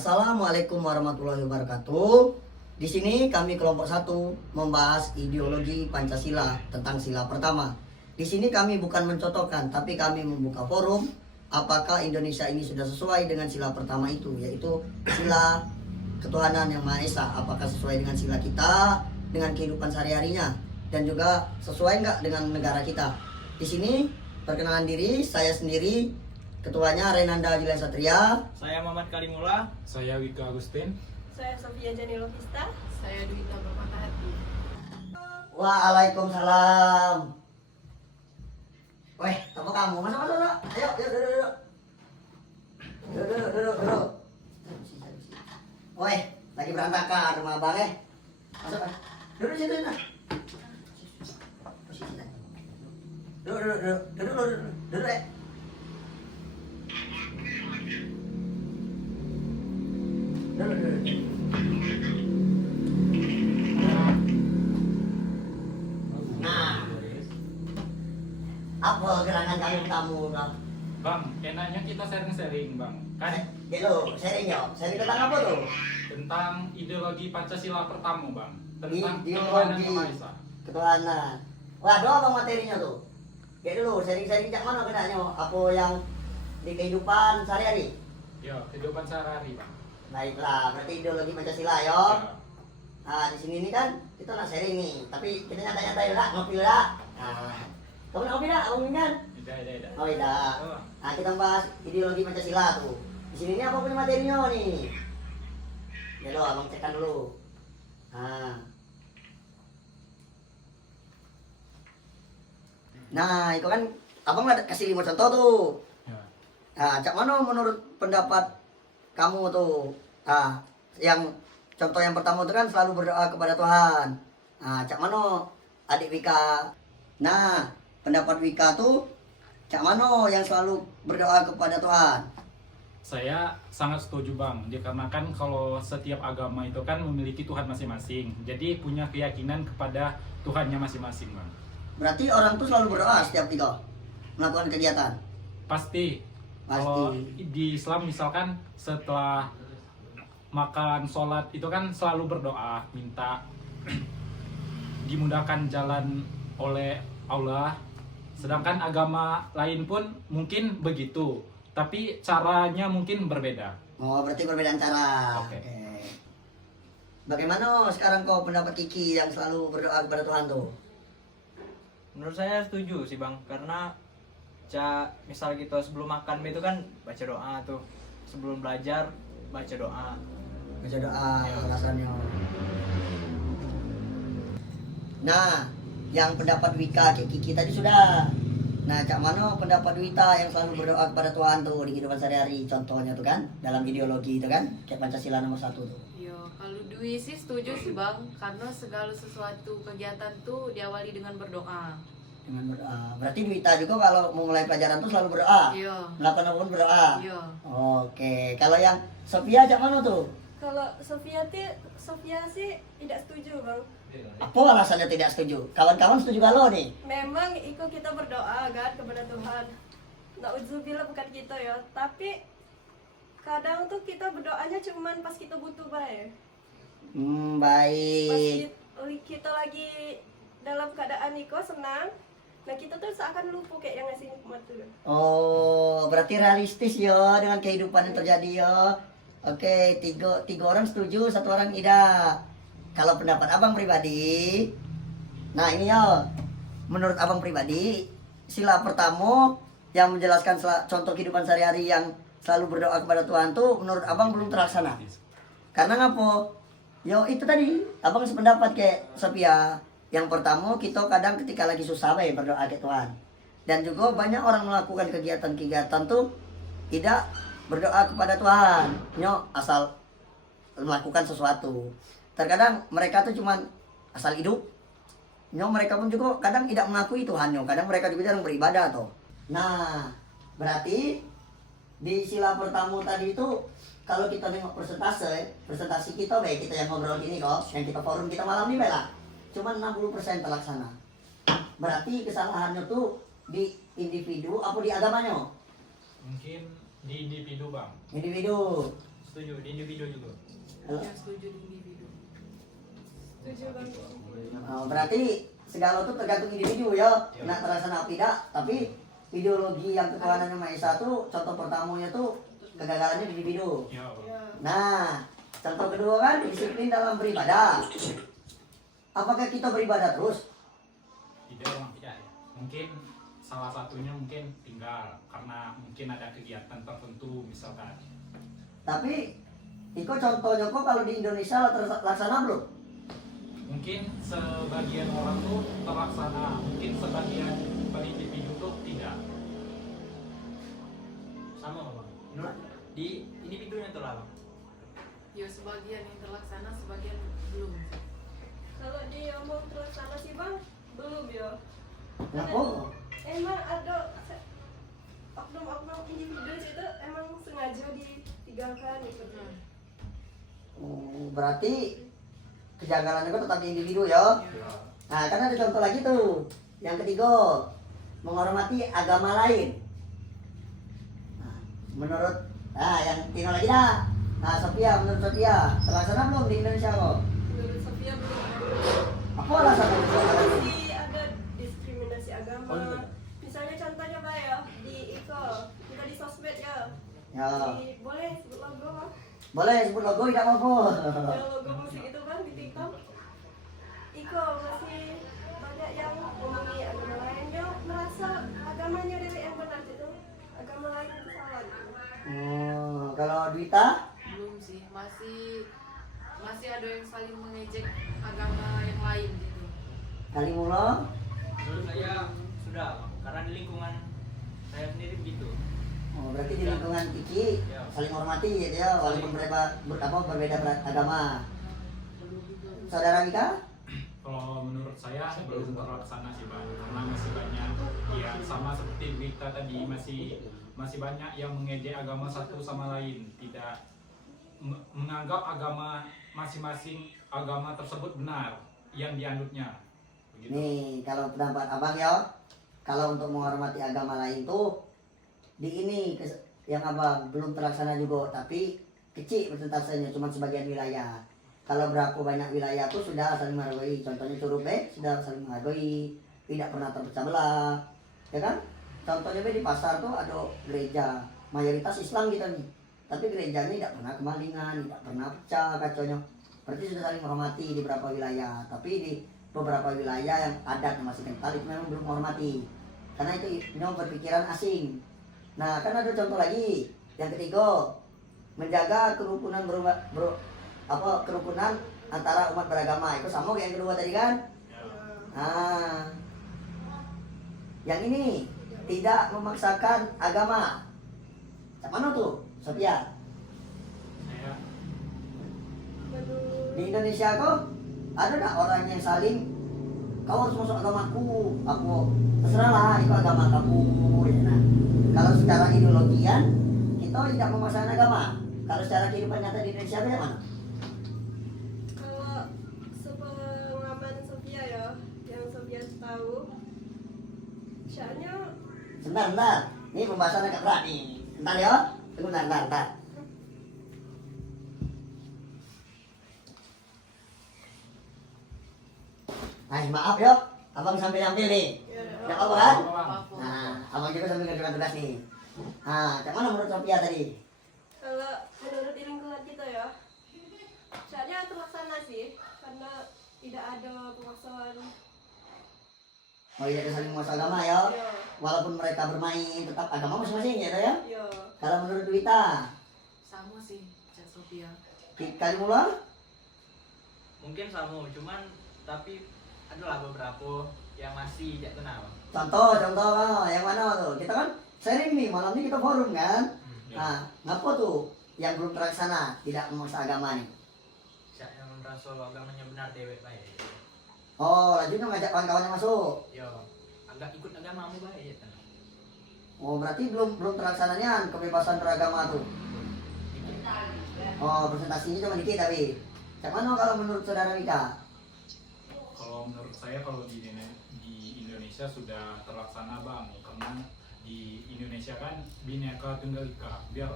Assalamualaikum warahmatullahi wabarakatuh. Di sini kami kelompok 1 membahas ideologi Pancasila tentang sila pertama. Di sini kami bukan mencotokkan, tapi kami membuka forum apakah Indonesia ini sudah sesuai dengan sila pertama itu, yaitu sila ketuhanan yang Maha Esa. Apakah sesuai dengan sila kita, dengan kehidupan sehari-harinya, dan juga sesuai enggak dengan negara kita. Di sini perkenalan diri, saya sendiri ketuanya Renanda Jila Satria. Saya Muhammad Kalimullah. Saya Wika Agustin. Saya Sofia Jani Lovista. Saya Duita Bermatahati. Waalaikumsalam. Weh, tepuk kamu. Masuk. Ayo, duduk. Duduk. Weh, lagi berantakan rumah abang Masuk. Duduk situ nah. Duduk. Nah, apa gerangan kamu tamu bang? Bang, enaknya kita sharing-sharing, Bang. Kan Sharing tentang apa tuh? tentang ideologi Pancasila pertama, Bang. Tentang Ideologi ketuhanan Maha Esa. ketuhanan. Waduh, abang materinya tuh. Kayak dulu, sharing cak mana kenanya? Apa yang di kehidupan sehari-hari? Ya, kehidupan sehari-hari, Bang. Baiklah, berarti ideologi Pancasila yo. Ya. Nah, di sini nih kan kita nak sharing nih, tapi kita nyantai-nyantai lah, ngopi lah. Nah, kamu nak ngopi dah, abang kan? Tidak. Oh tidak. Nah, kita bahas ideologi Pancasila tuh. Di sini nih apa punya materinya nih? Ya lo, abang cekkan dulu. Nah, itu kan abang ada kasih 5 contoh tuh. Ya. Nah, cak mana menurut pendapat kamu tuh? Nah, yang contoh yang pertama itu kan selalu berdoa kepada Tuhan. Nah, cak mana adik Wika? Nah, pendapat Wika tuh cak mana yang selalu berdoa kepada Tuhan? Saya sangat setuju, Bang. Dikarenakan kalau setiap agama itu kan memiliki Tuhan masing-masing. Jadi punya keyakinan kepada Tuhannya masing-masing, Bang. Berarti orang tuh selalu berdoa setiap itu melakukan kegiatan. Pasti. Kalau di Islam misalkan setelah makan sholat itu kan selalu berdoa, minta dimudahkan jalan oleh Allah. Sedangkan agama lain pun mungkin begitu, tapi caranya mungkin berbeda. Oh, berarti perbedaan cara. Oke. Bagaimana sekarang kau pendapat Kiki yang selalu berdoa kepada Tuhan tuh? Menurut saya setuju sih Bang, karena misal kita sebelum makan itu kan baca doa tuh. Sebelum belajar baca doa. Baca doa Ya. alasannya. Nah, yang pendapat Wika kayak Kiki tadi sudah. Nah, cak mana pendapat Wita yang selalu berdoa kepada Tuhan tuh di kehidupan sehari-hari, contohnya tuh kan dalam ideologi itu kan kayak Pancasila nomor 1 tuh. Yo, kalau Dwi sih setuju sih Bang, karena segala sesuatu kegiatan tuh diawali dengan berdoa. Dengan berdoa. Berarti Wita juga kalau mau mulai pelajaran tuh selalu berdoa. Iya. Melakukan apapun berdoa. Iya. Oke, kalau yang Sophia cak mana tuh? Kalau Sofia sih tidak setuju bang. Apa alasannya tidak setuju? Kawan-kawan setuju kalau nih? Memang ikut kita berdoa kan kepada Tuhan. Nauzubillah bukan kita ya. Tapi kadang tuh kita berdoanya cuman pas kita butuh baik. Pas Baik. kita lagi dalam keadaan senang. Nah kita tuh seakan lupa kayak yang ngasih nikmat tuh. Oh, berarti realistis ya dengan kehidupan yang terjadi ya. Oke, tiga orang setuju, 1 orang tidak. Kalau pendapat abang pribadi, nah ini ya, menurut abang pribadi, sila pertama yang menjelaskan contoh kehidupan sehari-hari yang selalu berdoa kepada Tuhan tuh, menurut abang belum terlaksana. Karena ngapa? Yo itu tadi, abang sependapat kayak Sophia. Yang pertama, kita kadang ketika lagi susah berdoa ke Tuhan. Dan juga banyak orang melakukan kegiatan-kegiatan tuh tidak berdoa kepada Tuhan. Asal melakukan sesuatu. Terkadang mereka tuh cuman asal hidup. Mereka pun juga kadang tidak mengakui Tuhan. Kadang mereka juga jarang beribadah tuh. Nah, berarti di sila pertama tadi itu kalau kita nengok presentasi kita baik kita yang ngobrol gini kok, yang kita forum kita malam ini lah. Cuma 60% terlaksana. Berarti kesalahannya tuh di individu apa di agamanya? Mungkin di individu, Bang. Individu. setuju di individu juga. Kalau- Yang setuju di individu. Setuju bang. Oh, berarti segala itu tergantung individu ya, nak terlaksana apa tidak. Tapi ideologi yang ketuhanan yang Maha Esa itu contoh pertamanya tuh kegagalannya di individu. Ya, Bang. Ya. Nah, contoh kedua kan disiplin dalam beribadah. Apakah kita beribadah terus? Tidak, Bang. Tidak ya. Mungkin salah satunya mungkin tinggal karena mungkin ada kegiatan tertentu misalkan. Tapi Iko contohnya kok kalau di Indonesia terlaksana belum? Mungkin sebagian orang tuh terlaksana, mungkin sebagian per individu tuh tidak. Sama bang. Menurut di individunya tuh lah bang. Ya sebagian yang terlaksana, sebagian belum. Kalau dia mau terlaksana sih bang, belum ya. Kenapa? Emang ada oknum-oknum individu itu emang sengaja ditinggalkan gitu. Oh, berarti kejanggalannya kok tetap di individu ya. Nah, kan ada contoh lagi tuh. Yang ketiga, menghormati agama lain. Nah, menurut yang Tino lagi dah. Nah, Sophia, menurut Sophia, terlaksana belum di Indonesia kok? Menurut Sophia belum. Apa alasannya? Masih ada diskriminasi agama. Oh, iya. Misalnya contohnya Pak ya, di kita di sosmed ya. Ya, Boleh sebut logo Bang? boleh sebut logo tidak apa-apa. Yang logo musik itu Bang di TikTok. Masih banyak yang ngomongi agama lain. Dia merasa agamanya dari yang benar itu. Agama lain itu salah gitu. Oh, kalau Dwita? Belum sih, masih ada yang saling mengejek agama yang lain gitu. Kali mula? Menurut saya sudah bang. Karena di lingkungan saya sendiri begitu. Oh, berarti di lingkungan Kiki Ya. saling hormati gitu ya, walaupun berbeda agama. Saudara Mika? Kalau menurut saya belum terlaksana sih Bang, karena masih banyak ya sama seperti berita tadi masih banyak yang mengejek agama satu sama lain, tidak menganggap agama masing-masing agama tersebut benar yang dianutnya. Begitu. Nih, kalau pendapat abang ya, kalau untuk menghormati agama lain tuh di ini yang abang belum terlaksana juga, tapi kecil persentasenya, cuma sebagian wilayah. Kalau berapa banyak wilayah tuh sudah saling menghargai. Contohnya Curube sudah saling menghargai, tidak pernah terpecah belah, ya kan? Contohnya di pasar tuh ada gereja mayoritas Islam gitu nih, tapi gerejanya tidak pernah kemalingan, tidak pernah pecah kacaunya. Berarti sudah saling menghormati di beberapa wilayah. Tapi di beberapa wilayah yang adat yang masih kental itu memang belum menghormati, karena itu berpikiran asing. Nah, kan ada contoh lagi yang ketiga, menjaga kerukunan kerukunan antara umat beragama. Itu sama kayak yang kedua tadi kan? Nah, yang ini tidak memaksakan agama. Yang mana tuh, Sophia? Saya Di Indonesia kok ada nggak orang yang saling, kau harus masuk agamaku, aku terserah lah itu agama kamu, ya. Nah, kalau secara ideologian kita tidak memaksakan agama. Kalau secara kehidupan nyata di Indonesia bagaimana? Kalau sepengalaman Sophia ya, yang Sophia tahu, soalnya Sebentar. Ini pembahasan agak berat nih. Bentar ya. Tunggu bentar. Maaf ya, abang sambil nih. Tidak apa-apa kan? Apa-apa. Nah, abang juga sambil ngerjakan tugas nih. Nah, yang mana menurut Sophia tadi? kalau menurut di lingkungan kita ya, soalnya terlaksana sih, karena tidak ada pemaksaan. Oh iya, ada saling memaksa agama ya. Ya, Walaupun mereka bermain tetap agama masing-masing ya, ya. ya. Kalau menurut Dwita, Sama sih, Cak Sophia. kali mula? Mungkin sama, cuman tapi adalah beberapa yang masih tidak kenal. Contoh, yang mana tuh? Kita kan sharing nih, malam ini kita forum kan. ya. Nah, ngapa tuh yang belum terlaksana tidak memaksa agama nih? Siapa yang merasa agamanya benar dewek baik. Oh, lanjutnya ngajak kawan-kawannya masuk. Yo, agak ikut agamamu baik ya. Oh, berarti belum terlaksananya kebebasan beragama tuh. Oh, presentasinya cuma dikit tapi. Yang mana kalau menurut saudara Mika? Kalau menurut saya kalau di Indonesia sudah terlaksana Bang, karena di Indonesia kan Bhinneka Tunggal Ika. Biar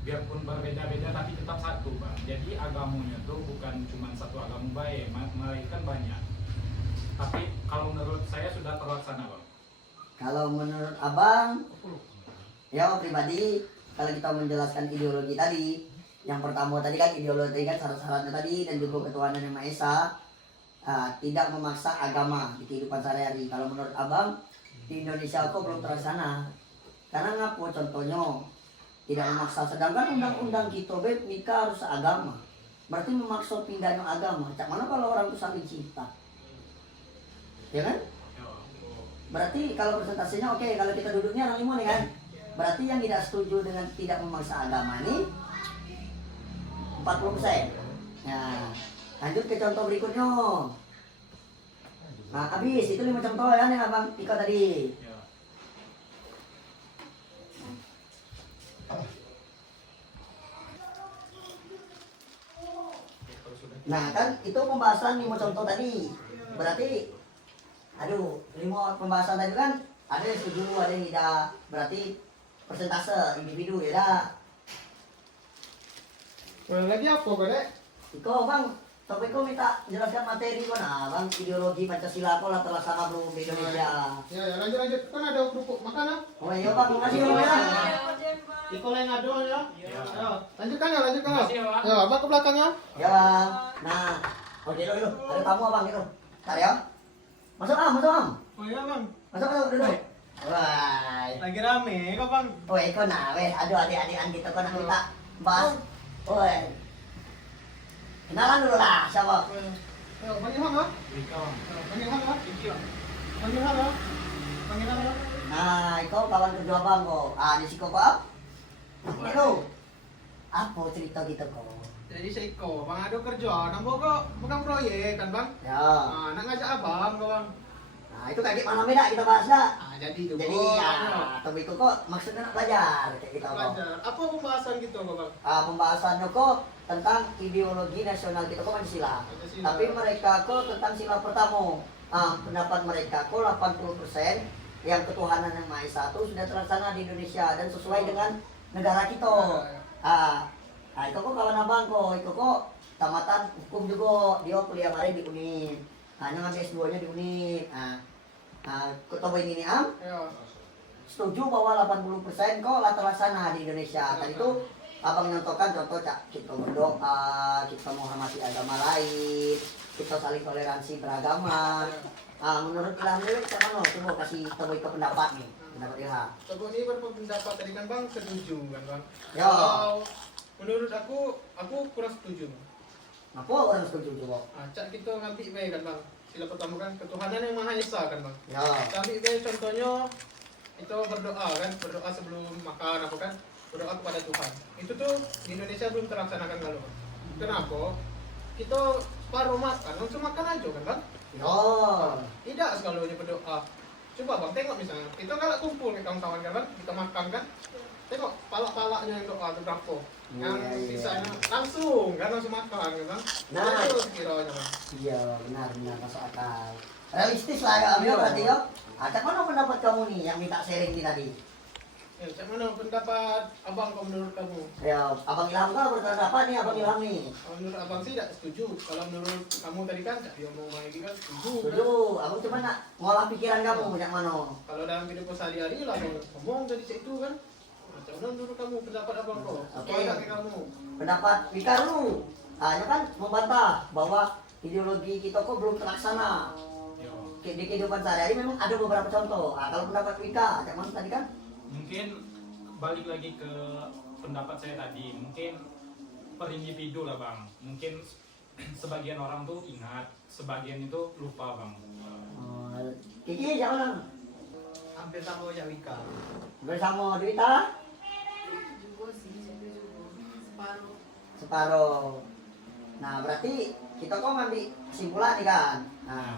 biarpun berbeda-beda tapi tetap satu bang. Jadi agamanya tuh bukan cuma satu agama baik, melainkan banyak. Tapi kalau menurut saya sudah terlaksana bang. Kalau menurut abang, ya pribadi, kalau kita menjelaskan ideologi tadi, yang pertama tadi kan ideologi kan syarat-syaratnya tadi dan juga ketuhanan yang Maha Esa, tidak memaksa agama di kehidupan sehari-hari. Kalau menurut abang, di Indonesia kok belum terlaksana. Karena ngapo contohnya tidak memaksa, sedangkan undang-undang kita nikah harus agama. Berarti memaksa pindahnya agama. Cak mana kalau orang itu saling cinta? Ya kan? Berarti kalau presentasinya oke, kalau kita duduknya orang imun ya kan? Berarti yang tidak setuju dengan tidak memaksa agama ini 40%. Nah, lanjut ke contoh berikutnya. Nah, habis itu 5 contoh ya nih Abang Iko tadi. Ya. Nah, kan itu pembahasan 5 contoh tadi. Berarti aduh, 5 pembahasan tadi kan ada yang setuju, ada yang tidak. Berarti persentase individu ya dah. Lagi apa kok dek? Iko Bang, tapi kau minta jelaskan materi kau nah, Bang, ideologi Pancasila kau lah terlaksana belum di Indonesia. Ya lanjut kan ada kerupuk makan ya? Oh iya Bang, makasih Bang ya. Iko yang ngadu ya? Ya. Ya, lanjutkan ya. Makasih ya, Bang. Ya, abang ke belakang ya. Ya Bang. Nah, oke dulu, ada tamu Abang gitu. Ntar ya. Masuk Am. Oh iya bang, Masuk duduk. Wah. lagi rame kok bang. Woi, kau nah, weh, aduh adik-adikan kita kau nak minta bahas. Woi. Kenalan dulu lah, siapa? Ya, panggil ham ya. Rika bang. Panggil ham ya. Iki bang. Panggil ham ya. Panggil ham ya. Nah, kau kawan kerja Abang kau. Di siko kau apa? Itu. Apa cerita kita kau? Jadi saya Iko, bang ada kerja, nambah kok bukan proyek kan bang? Ya. Nah, nak ngajak abang kok bang. Nah, itu kayak mana beda kita bahas dah. Jadi itu. Jadi ya, tapi itu kok maksudnya nak belajar kayak kita kok. Belajar. Apa pembahasan gitu kok bang? Pembahasannya kok tentang ideologi nasional kita kok Pancasila. Pancasila. Tapi mereka kok tentang sila pertama. Pendapat mereka kok 80% yang ketuhanan yang Maha Esa itu sudah terlaksana di Indonesia dan sesuai dengan negara kita. Itu kok kawan abang kok, itu kok tamatan hukum juga, dia kuliah kemarin di UNIF. Hanya ngambil S2-nya di UNIF. Kok tahu ini Am? Ya. Setuju bahwa 80% kok lah terlaksana di Indonesia. Tadi itu abang nyontohkan contoh cak kita berdoa, kita menghormati agama lain, kita saling toleransi beragama. Menurut Ilham dulu kita mana? Coba kasih tahu ke pendapat nih, pendapat Ilham. Coba ini berpendapat tadi kan bang setuju kan bang. Ya. Kalau menurut aku kurang setuju. Apa orang setuju coba? Cak kita ngambil baik kan bang. Sila pertama kan ketuhanan yang Maha Esa kan bang. Ya. Ambil baik contohnya itu berdoa kan, berdoa sebelum makan apa kan, berdoa kepada Tuhan. Itu tuh di Indonesia belum terlaksanakan kalau. Kenapa? Kita separuh makan, langsung makan aja kan bang. Ya. Tidak selalunya berdoa. Coba bang tengok misalnya, kita kalau kumpul ke kawan-kawan kan bang, kita makan kan, tengok palak-palaknya yang doa itu berapa. Yang Iya, iya. sisanya langsung makan kan bang. Nah. Itu sekiranya bang. Iya, benar masuk akal. Realistis lah ya, ambil berarti ya. Cak mana pendapat kamu nih yang minta sharing ini tadi? Ya, cak mana pendapat abang kalau menurut kamu? Ya, abang Ilham kan berpendapat nih, abang Ilham nih. Kalau menurut abang sih tidak setuju. Kalau menurut kamu tadi kan cak dia mau main kan setuju. Kan? Setuju, abang cuma nak ngolah pikiran kamu yang mana? Kalau dalam hidup sehari-hari lah ngomong tadi cak itu kan. Macam mana menurut kamu pendapat abang kok? Oke. Apa kayak kamu? Pendapat Wika dulu. Hanya kan membantah bahwa ideologi kita kok belum terlaksana. Ya. Di kehidupan sehari-hari memang ada beberapa contoh. Kalau pendapat Wika, yang mana tadi kan? Mungkin balik lagi ke pendapat saya tadi, mungkin per individu lah bang. Mungkin sebagian orang tuh ingat, sebagian itu lupa bang. Kiki, yang mana? Hampir sama kayak Wika. Bersama Dwita? Juga sih, saya juga separuh. Separuh. Nah, berarti kita kok ngambil kesimpulan nih kan? Nah,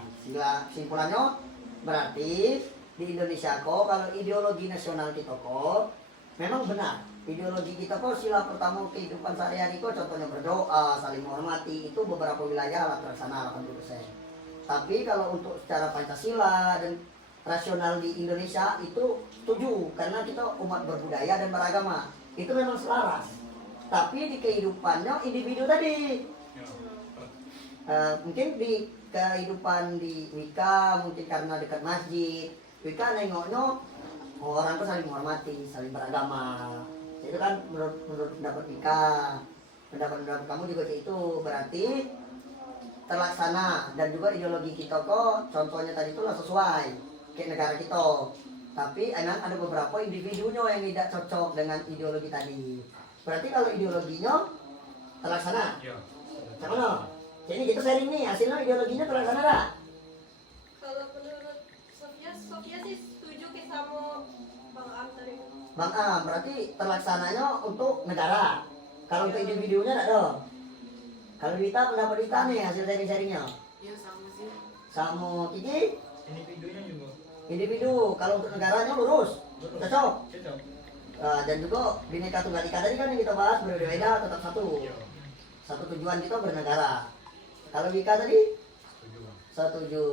kesimpulannya berarti di Indonesia kok kalau ideologi nasional kita kok memang benar. Ideologi kita kok sila pertama kehidupan sehari-hari kok contohnya berdoa, saling menghormati itu beberapa wilayah lah terlaksana 80%. Tapi kalau untuk secara Pancasila dan rasional di Indonesia itu setuju karena kita umat berbudaya dan beragama. Itu memang selaras. tapi di kehidupannya individu tadi. Mungkin di kehidupan di Wika mungkin karena dekat masjid, Wika nengoknya orang tuh saling menghormati, saling beragama. Itu kan menurut pendapat Wika. Pendapat kamu juga kayak itu, berarti terlaksana. Dan juga ideologi kita kok contohnya tadi itu lah sesuai kayak negara kita. Tapi emang ada beberapa individunya yang tidak cocok dengan ideologi tadi. Berarti kalau ideologinya terlaksana. Ya. Mana? Jadi kita sharing nih, hasilnya ideologinya terlaksana tak? Kalau menurut Sofia sih setuju ke sama Bang Am tadi. Bang Am, berarti terlaksananya untuk negara. Kalau untuk individunya tak ada. Kalau Dita, pendapat Dita nih hasil sharing-sharingnya. Ya sama sih. Sama Kiki, Individunya juga. individu. Kalau untuk negaranya lurus, cocok. Cocok. Dan juga Bhinneka Tunggal Ika tadi kan yang kita bahas berbeda tetap satu. Ya. Satu tujuan kita bernegara. Kalau Wika tadi? Setuju Bang. Setuju.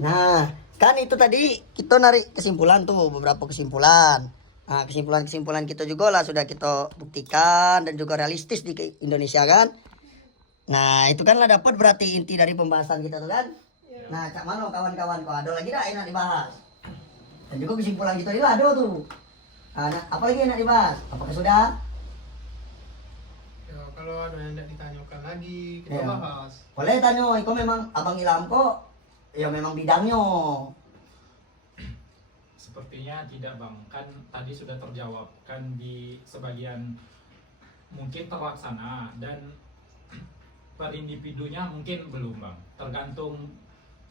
Nah, kan itu tadi kita narik kesimpulan tuh, beberapa kesimpulan. Nah, kesimpulan-kesimpulan kita juga lah sudah kita buktikan dan juga realistis di Indonesia kan. Nah, itu kan lah dapat berarti inti dari pembahasan kita tuh kan. Nah, cak mana kawan-kawan kok ada lagi dah enak dibahas. Dan juga kesimpulan kita ini lah ada tuh. Nah, apa lagi enak dibahas? Apakah sudah? Ya, kalau ada yang tidak ditanyakan lagi, kita Iya. bahas. Boleh tanya, kok memang Abang Ilham kok ya memang bidangnya. Sepertinya tidak Bang, kan tadi sudah terjawab kan di sebagian mungkin terlaksana dan per individunya mungkin belum Bang, tergantung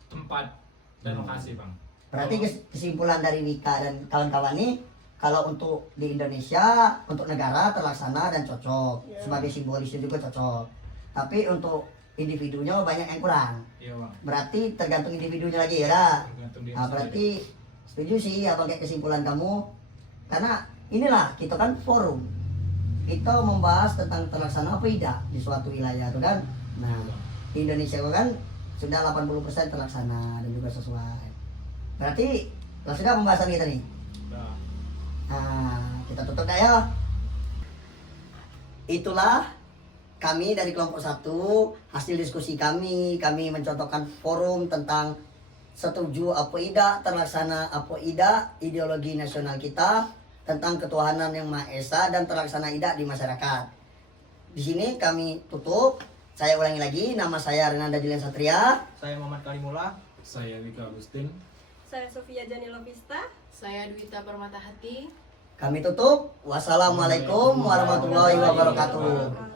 tempat dan lokasi Bang. Berarti kesimpulan dari Wika dan kawan-kawan nih, kalau untuk di Indonesia, untuk negara terlaksana dan cocok. Sebagai simbolisnya juga cocok. Tapi untuk individunya banyak yang kurang. Iya Bang, Berarti tergantung individunya lagi ya. tergantung diri Nah, sendiri. berarti setuju sih apa kayak kesimpulan kamu. Karena inilah kita kan forum. Kita membahas tentang terlaksana apa tidak di suatu wilayah tuh kan. Nah, di Indonesia kan sudah 80% terlaksana dan juga sesuai. Berarti sudah pembahasan kita nih. Nah, Nah, kita tutup dah ya. Itulah kami dari kelompok 1, hasil diskusi kami mencontohkan forum tentang setuju apa tidak, terlaksana apa tidak, ideologi nasional kita tentang ketuhanan yang Maha Esa dan terlaksana tidak di masyarakat. Di sini kami tutup. Saya ulangi lagi, nama saya Renanda Julian Satria. Saya Muhammad Kalimullah. saya Wika Agustin. Saya Sofia Janila Vista. Saya Dwita Permata Hati. Kami tutup. Wassalamualaikum warahmatullahi wabarakatuh.